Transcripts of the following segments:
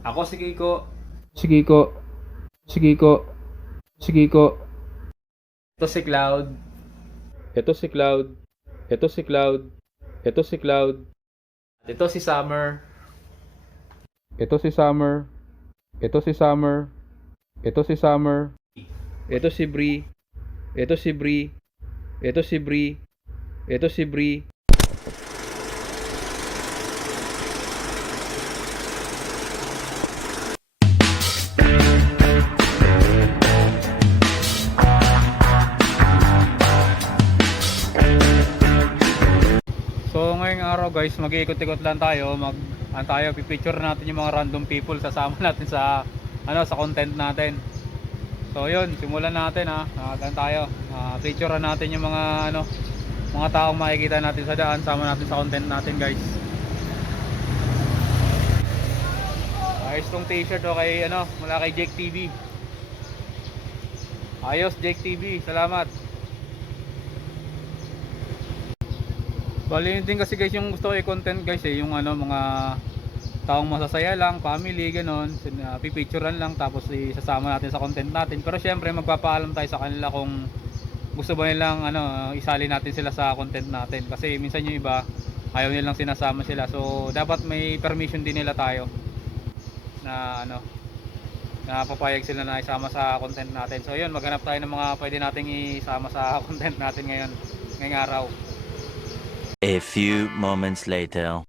Ako si Kiko. Si Kiko. Si Kiko. Si Kiko. Ito si Cloud. Ito si Cloud. Ito si Cloud. Ito si Cloud. Ito si Summer. Ito si Summer. Ito si Summer. Ito si Summer. Ito si Bree. Ito si Bree. Ito si Bree. Ito si Bree. So ngayong araw guys, mag-iikot-ikot lang tayo, pipicture natin yung mga random people, sasama natin sa sa content natin. So yun, simulan natin tayo. Picturean natin yung mga taong makikita natin sa daan, sama natin sa content natin guys. Ayos tong t-shirt kay mula kay Jake TV. Ayos Jake TV, salamat. Bali yun din kasi guys yung gusto ko i-content guys yung mga taong masasaya lang, family, ganon, pipicturean lang tapos isasama natin sa content natin. Pero syempre magpapaalam tayo sa kanila kung gusto ba nilang isali natin sila sa content natin. Kasi minsan yung iba ayaw nilang sinasama sila. So dapat may permission din nila tayo na na papayag sila na isama sa content natin. So yun, maghanap tayo ng mga pwede nating isama sa content natin ngayong araw. A few moments later.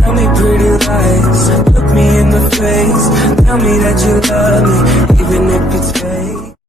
Tell me pretty lies, look me in the face. Tell me that you love me, even if it's fake.